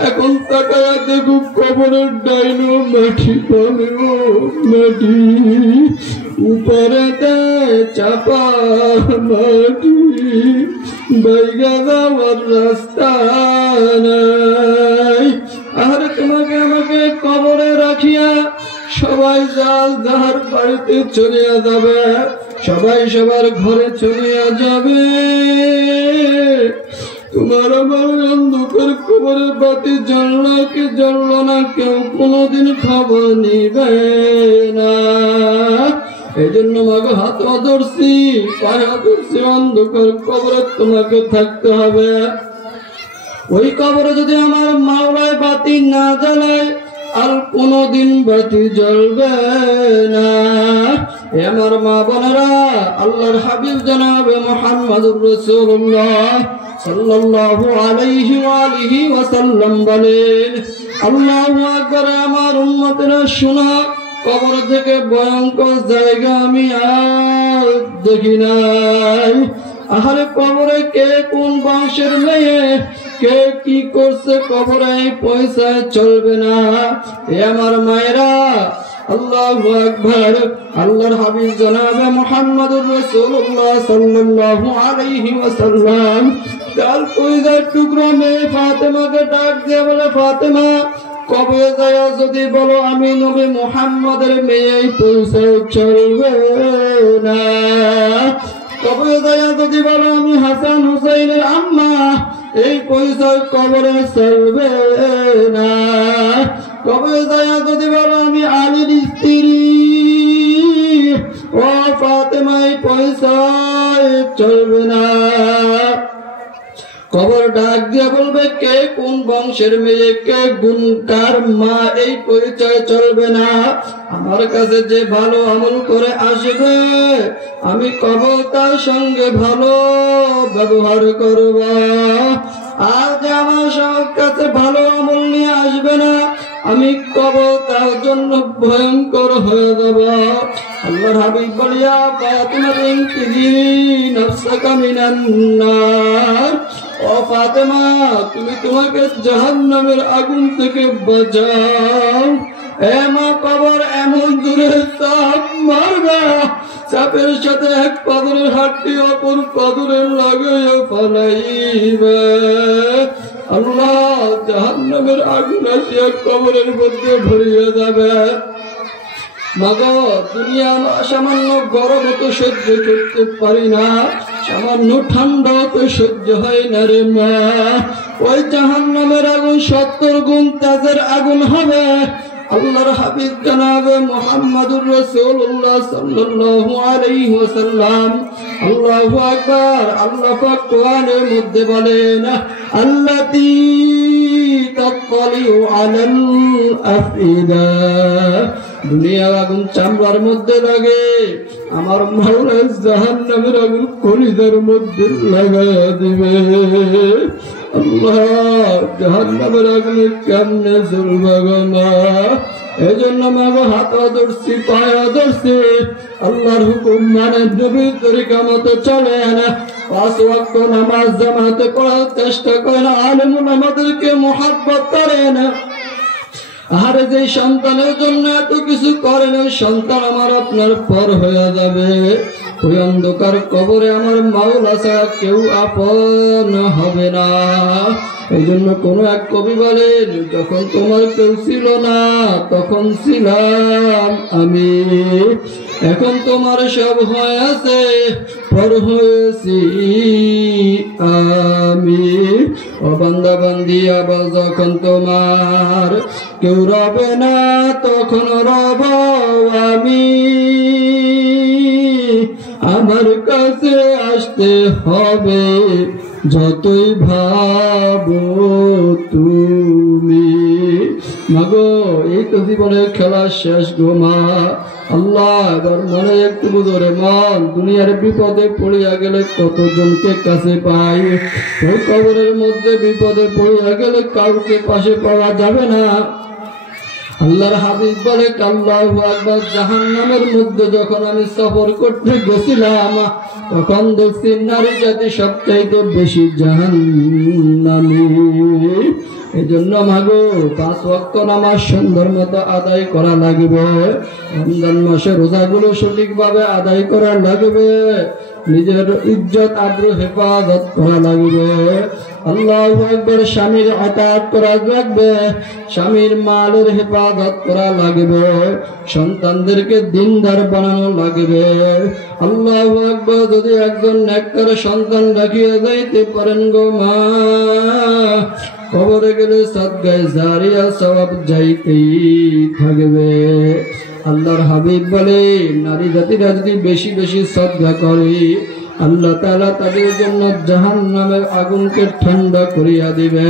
এখন তাকায়া দেখো কবরের ডাইনো মাটি পাবে, ও মাটি উপরে চাপা মাটি, বাইগা যাওয়ার রাস্তা নাই। আরে তোমাকে আমাকে কবরে রাখিয়া সবাই যার বাড়িতে চলিয়া যাবে, সবাই সবার ঘরে চলিয়া যাবে। তোমার আমার অন্ধকার কবরে বাতি জ্বললো কি জ্বললো না কেউ কোনোদিন খবর নিবে না। এই জন্য মাকে হাত ধরছি, পায়ে ধরছি, অন্ধকার কবরে তোমাকে থাকতে হবে। ওই কবরে যদি আমার মাওলায় বাতি না জ্বালায় আর কোনদিন বাতি জ্বলবে না। আমার মা বোনেরা, আল্লাহর হাবিব জনাবে মুহাম্মদুর রাসূলুল্লাহ সাল্লাল্লাহু আলাইহি ওয়া আলিহি ওয়াসাল্লাম বলেন, আল্লাহু আকবার। আমার উম্মতেরা শোনা, কবর থেকে ভয়ঙ্কর জায়গা আমি আর দেখি নাই। আহারে কবরে কে কোন বংশের মেয়ে, কে কি করছে কবরে পয়সা চলবে না। এ আমার মায়েরা, আল্লাহু আকবার। আল্লাহর হাবিব জনাবে মুহাম্মদুর রাসূলুল্লাহ সাল্লাল্লাহু আলাইহি ওয়াসাল্লাম তার কলিজার টুকরা মেয়ে ফাতেমাকে ডাক দিয়ে বলে, ফাতেমা কবরে যায় যদি বলো আমি নবী মুহাম্মদের মেয়ে, পয়সা চলবে না। কবরে যায় যদি বলো আমি হাসান হুসাইনের আম্মা, এই পয়সা কবরে চলবে না। কবরে যায় যদি বলো আমি আলীর স্ত্রী, ও ফাতেমা, এই পয়সা চলবে না। কবর ডাক দিয়ে বলবে কে কোন বংশের মেয়ে, কে গুণ কার মা, এই পরিচয় চলবে না। আমার কাছে যে ভালো আমল করে আসবে আমি কবর তার সঙ্গে ভালো ব্যবহার করব। আর যে আমার কাছে ভালো আমল নিয়ে আসবে না আমি কবর তার জন্য ভয়ঙ্কর হয়ে যাব। আল্লাহর হাবিব বলিয়া, ফাতিমা ইনকিজি নাফসাকা মিনান নার, ও ফাতেমা তুমি তোমাকে জাহান্নামের আগুন থেকে বাঁচাও। এ মা, কবর এমন দূরে চাপ মারবা, চাপের সাথে এক পাথরের হাড্ডি অপর পাথরের লাগাইয়া ফালাইবে। আল্লাহ জাহান্নামের আগুন আসিয়া কবরের মধ্যে ভরিয়ে যাবে। মাগো দুনিয়া সামান্য গরম তো সহ্য করতে পারি না, সামান্য ঠান্ডা তো সহ্য হয় না রে মা। ওই জাহান্নামের আগুন 70 গুণ তেজের আগুন হবে। আল্লাহর হাবিব জনাবে মুহাম্মদুর রাসূলুল্লাহ সাল্লাল্লাহু আলাইহি ওয়াসাল্লাম, আল্লাহু আকবার। আল্লাহ পাক কোরআনের মধ্যে বলেন, আল্লাতী তাত্তালিউ আলাল আফইদা, দুনিয়ার আগুন চামড়ার মধ্যে লাগে, আমার মাওলা জাহান্নামের আগুন কলিজার মধ্যে লাগায়া দিবে। আল্লাহ জাহান্নামের আগুনে কেমনে জ্বলবে গো মা। এজন্য মাগো হাত ধরছি, পায়ে ধরছি, আল্লাহর হুকুম মানে নবীর তরিকা মতো চলে না। 5 ওয়াক্ত নামাজ জামাতে পড়ার চেষ্টা করে না, আলেমুল আমাদেরকে মুহাব্বত করে না। আরে যে সন্তানের জন্য এত কিছু করেন, ওই সন্তান আমার আপনার পর হয়ে যাবে। ওই অন্ধকার কবরে আমার মাওলা ছাড়া কেউ আপন হবে না। এই জন্য কোন এক কবি বলেন, যখন তোমার কেউ ছিল না তখন ছিলাম আমি, এখন তোমার সব হয়ে আছে, পর হয়েছি আমি। ও বান্দা বান্দি, আবার যখন তোমার কেউ রবে না তখন রব আমি। আমার কাছে আসতে হবে যতই ভাবো তুমি। মাগো এই তো জীবনের খেলা শেষ গো মা। আল্লাহ এবার মনে একটু বুঝরে মন, দুনিয়ার বিপদে পড়িয়া গেলে কতজনকে কাছে পাই, ওই কবরের মধ্যে বিপদে পড়িয়া গেলে কাউকে পাশে পাওয়া যাবে না। আল্লাহর হাবিব বলে আল্লাহু আকবার, জাহান্নামের মধ্যে যখন আমি সফর করতে গেছিলাম তখন দেখছি নারী জাতি সবচাইতে বেশি জাহান্নামী। এজন্য মাগো 5 ওয়াক্ত নামাজ সুন্দর মতো আদায় করা লাগবে, রমজান মাসে রোজাগুলো সঠিকভাবে আদায় করা লাগবে, নিজের ইজ্জত আবরু হেফাজত করা লাগবে। আল্লাহু আকবার, স্বামীর আতাত করা লাগবে, স্বামীর মালের হেফাজত করা লাগবে, সন্তানদেরকে দিনদার বানানো লাগবে। আল্লাহু আকবার, যদি একজন নেককার সন্তান রাখিয়ে যাইতে পারেন গো মা, কবরে গেলে সাদগায়ে জারিয়া সওয়াব যাইতেই থাকবে। আল্লাহর হাবিব বলে নারী জাতিরা যদি বেশি বেশি সদকা করে আল্লাহ তাআলা তাদের জন্য জাহান্নামের আগুনকে ঠান্ডা করিয়া দিবে।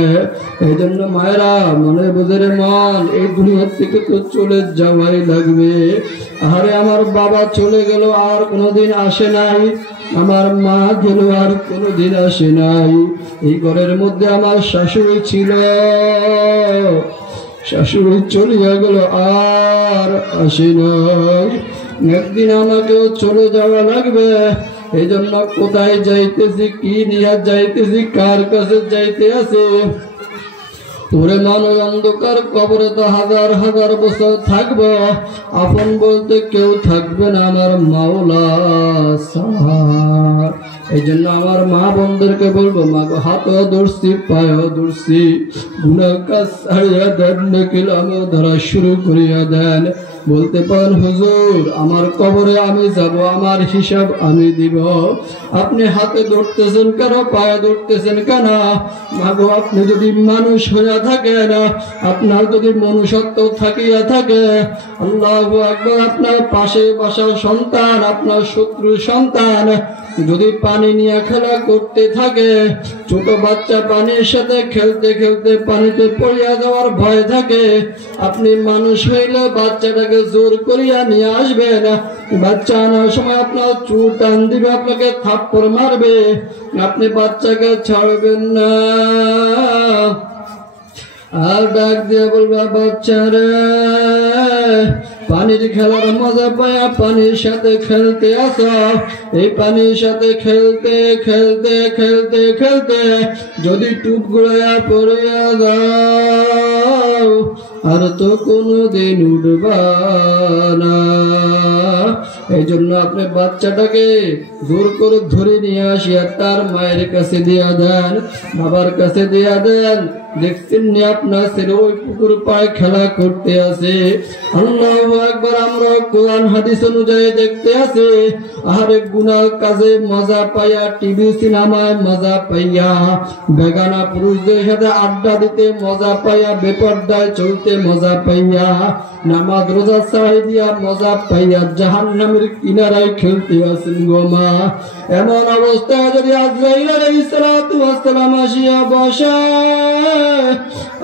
এই জন্য মায়েরা মনে বুঝে মন, এই দুনিয়া থেকে তো চলে যাওয়াই লাগবে। আরে আমার বাবা চলে গেল আর কোনোদিন আসে নাই, আমার মা গেল আর কোনোদিন আসে নাই, এই ঘরের মধ্যে আমার শাশুড়ি ছিল, শাশুড়ি চলিয়া গেল আর আসে নাই, একদিন আমাকেও চলে যাওয়া লাগবে। এই জন্য কোথায় যাইতেছি, কি নিয়ে যাইতেছি, কার কাছে যাইতে আছে, ওরে মানুষ অন্ধকার কবরে তো হাজার হাজার বছর থাকবো, আপন বলতে কেউ থাকবে না আমার মাওলা সাহার। এই জন্য আমার মা বোনদেরকে বলবো, মা গো হাতও ধরছি পায়েও ধরছি, গুনাহ কাজ ছাড়িয়া দেন, নেকিল আমল ধরা শুরু করিয়া দেন। বলতে পারেন হুজুর আমার কবরে আমি যাব, আমার হিসাব আমি দিব। আপনি হাতে ধরতেছেন কেন, পায়ে ধরতেছেন কেন? মাগো আপনি যদি মানুষ হইয়া থাকেন, আপনার যদি মনুষ্যত্ব থাকিয়া থাকে, আল্লাহু আকবার, আপনার পাশে বাসার সন্তান, আপনার শত্রু সন্তান যদি পানি নিয়ে খেলা করতে থাকে, ছোট বাচ্চা পানির সাথে খেলতে খেলতে পানিতে পড়িয়া যাওয়ার ভয় থাকে, আপনি মানুষ হইলে বাচ্চাটাকে জোর করিয়া নিয়ে আসবেন, বাচ্চা আনার সময় আপনার চুল টান দিবে, আপনাকে থাপ্পড় মারবে, আপনি বাচ্চাকে ছাড়বেন না, আর ডাক দিয়ে বলবা বাচ্চারে পানির খেলার মজা পায়া পানির সাথে খেলতে আসো। এই পানির সাথে খেলতে খেলতে খেলতে খেলতে যদি টুপ গুড়াইয়া পড়িয়া যাও আর তো কোনোদিন উঠবা না। এই জন্য আপনি বাচ্চাটাকে জোর করে ধরে নিয়ে আসিয়া তার মায়ের কাছে দিয়া দেন, বাবার কাছে দিয়া দেন। দেখছেন নি আপনার ছেলে ওই পুকুর পায়ে খেলা করতে আছে। আল্লাহু আকবার, আমরা কোরআন হাদিস অনুযায়ী দেখতে আছে, আরে গুনাহ কাজে মজা পাইয়া, টিভি সিনেমায় মজা পাইয়া, বেগানা পুরুষদের সাথে আড্ডা দিতে মজা পাইয়া, বেপরদায় চলতে মজা পাইয়া, নামাজ রোজা ছাড়াই দিয়া মজা পাইয়া জাহান্নামের কিনারায় খেলতে আছেন গো মা। এমন অবস্থায় যদি আজরাইল আলাইহিস সালাতু ওয়াস সালাম আসিয়া বসে,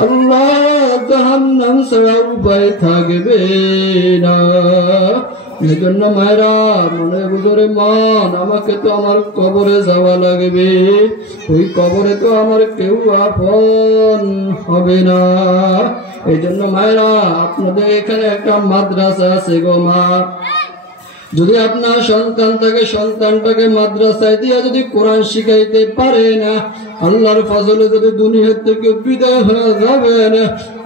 আল্লাহ জাহান্নাম ছাড়া উপায় থাকবে না। এই জন্য মায়েরা মনে বুঝরে মন, আমাকে তো আমার কবরে যাওয়া লাগবে, ওই কবরে তো আমার কেউ আপন হবে না। এই জন্য মায়েরা আপনাদের এখানে একটা মাদ্রাসা আছে গো মা, যদি আপনার সন্তান থাকে সন্তানটাকে মাদ্রাসায় দিয়া যদি কোরআন শিখাইতে পারে না, আল্লাহর ফজলে যদি দুনিয়া থেকে বিদায় হয়ে যাবেন,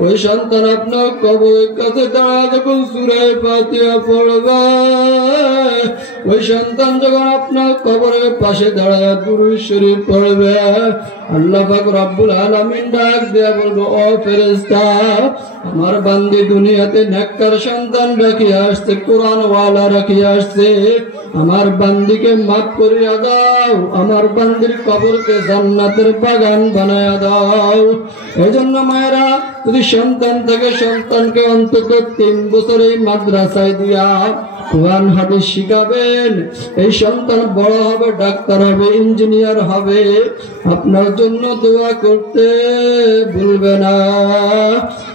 ওই সন্তান আপনার কবরের কাছে দাঁড়া যখন সূরা ফাতিহা পড়বে, ওই সন্তান যখন আপনার কবরের পাশে দাঁড়ায় দুরূদ শরীফ পড়বে, আল্লাহ পাক রব্বুল আলামিন ডাক দিয়া বলবো, ও ফেরেশতা, আমার বান্দি দুনিয়াতে নেককার সন্তান রাখিয়া আসছে, কোরআন ওয়ালা রাখিয়া আসছে, আমার বান্দিকে মাফ করিয়া দাও, আমার বান্দির কবরকে জান্নাতের বাগান বানায়া দাও। এই জন্য মায়েরা যদি সন্তান থাকে সন্তানকে অন্তত 3 বছর এই মাদ্রাসায় দিয়া কোরআন হাদিস শিখাবেন। এই সন্তান বড় হবে, ডাক্তার হবে, ইঞ্জিনিয়ার হবে, আপনার জন্য দোয়া করতে ভুলবে না।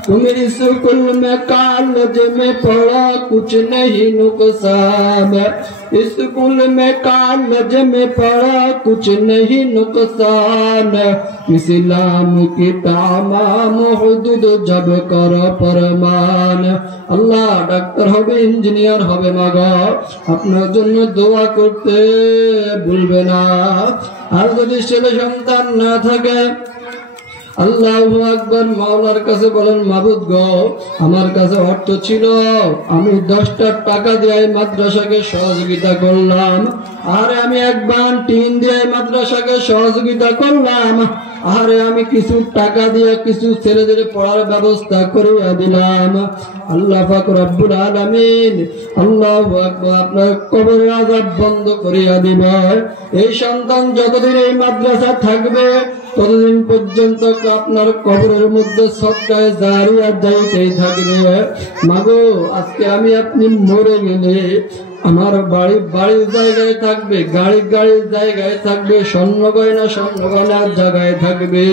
तुम स्कूल में कॉलेज में पढ़ो कुछ नहीं नुकसान, स्कूल में कॉलेज में पढ़ो कुछ नहीं नुकसान, इस्लाम की तमाम हुदूद जब करो परमान। আল্লাহ ডাক্তার হবে, ইঞ্জিনিয়ার হবে, মাগো আপনার জন্য দোয়া করতে ভুলবে না। আর যদি ছেলে সন্তান না থাকে, আল্লাহু আকবার, মাওলার কাছে বলেন, মাবুদ গো, আমার কাছে অর্থ ছিল, আমি 10টা টাকা দিয়ে মাদ্রাসাকে সহযোগিতা করলাম, আর আমি একবার টিন দিয়ে মাদ্রাসাকে সহযোগিতা করলাম, আরে আমি কিছু টাকা দিয়ে কিছু ছেলেদের পড়ার ব্যবস্থা করে দিলাম। আল্লাহ পাক রব্বুল আলামিন আল্লাহু আকবার, আপনার কবরের আযাব বন্ধ করিয়া দিবে। এই সন্তান যতদিন এই মাদ্রাসা থাকবে ততদিন পর্যন্ত আপনার কবরের মধ্যে সদকায়ে জারিয়া যাইতেই থাকবে। মাগো, আজকে আমি আপনি মরে গেলে আমার বাড়ির জায়গায় থাকবে, গাড়ির জায়গায় থাকবে, স্বর্ণ গয়নার জায়গায় থাকবে,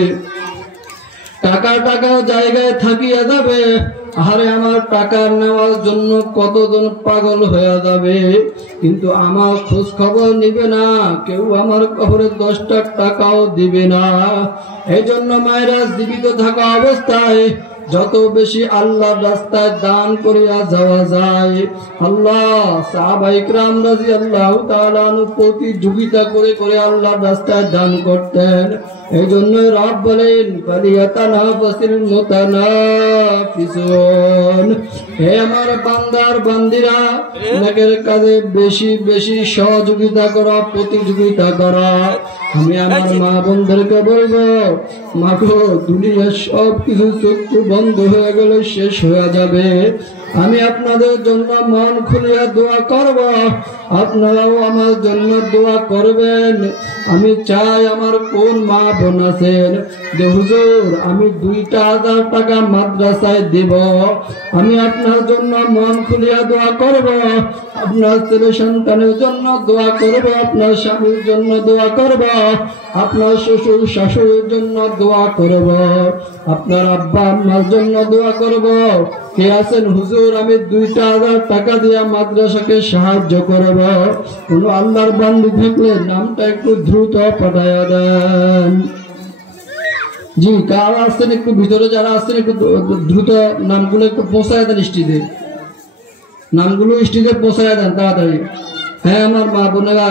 টাকা জায়গায় থাকিয়া যাবে। আরে আমার টাকা নেওয়ার জন্য কতজন পাগল হয়ে যাবে, কিন্তু আমার খোঁজ খবর নিবে না, কেউ আমার কবরে 10টা টাকাও দিবে না। এই জন্য মায়েরা জীবিত থাকা অবস্থায় যত বেশি আল্লাহর রাস্তায় দান করিয়া যাওয়া যায়, আল্লাহ সাহাবায়ে কিরাম রাদিয়াল্লাহু তাআলা প্রতিযোগিতা করে আল্লাহর রাস্তায় দান করতেন। এই জন্য রব বলেন, ফালিয়াতানাফাসিল মুতানাফিসুন। হে আমার বান্দার বান্দিরা, নেকের কাজে বেশি সহযোগিতা করা, প্রতিযোগিতা করা। আমি আমার মা বোনদেরকে বলবো, মাগো, দুনিয়ার সব কিছু চক্ষু বন্ধ হয়ে গেলে শেষ হয়ে যাবে, আমি আপনাদের জন্য মন খুলিয়া দোয়া করব, আপনারাও আমার জন্য দোয়া করবেন। আমি চাই আমার কোন মা বোন আছেন যে হুজুর আমি 2,000 টাকা মাদ্রাসায় দিব, আমি আপনার জন্য মন খুলিয়া দোয়া করব, আপনার ছেলে সন্তানের জন্য দোয়া করব, আপনার স্বামীর জন্য দোয়া করব, আপনার শ্বশুর শাশুড়ির জন্য দোয়া করব, আপনার আব্বা আম্মার জন্য দোয়া করব। কে আছেন হুজুর আমি 2,000 টাকা দিয়ে মাদ্রাসাকে সাহায্য করব? কোন আল্লাহর বান্দী থাকলে নামটা একটু দ্রুত পাঠাইয়া দেন। জি, কারা আছেন একটু ভিতরে, যারা আছেন একটু দ্রুত নামগুলো একটু পৌঁছায় দেন, স্টেজে নামগুলো স্টেজে পৌঁছায় দেন তাড়াতাড়ি। হ্যাঁ, আমার মা বোনেরা,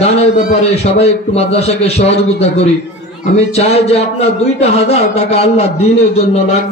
দানের ব্যাপারে সবাই একটু মাদ্রাসাকে সহযোগিতা করি। আমি চাই যে আপনার 2,000 টাকা আল্লাহ দ্বীনের জন্য লাগবে।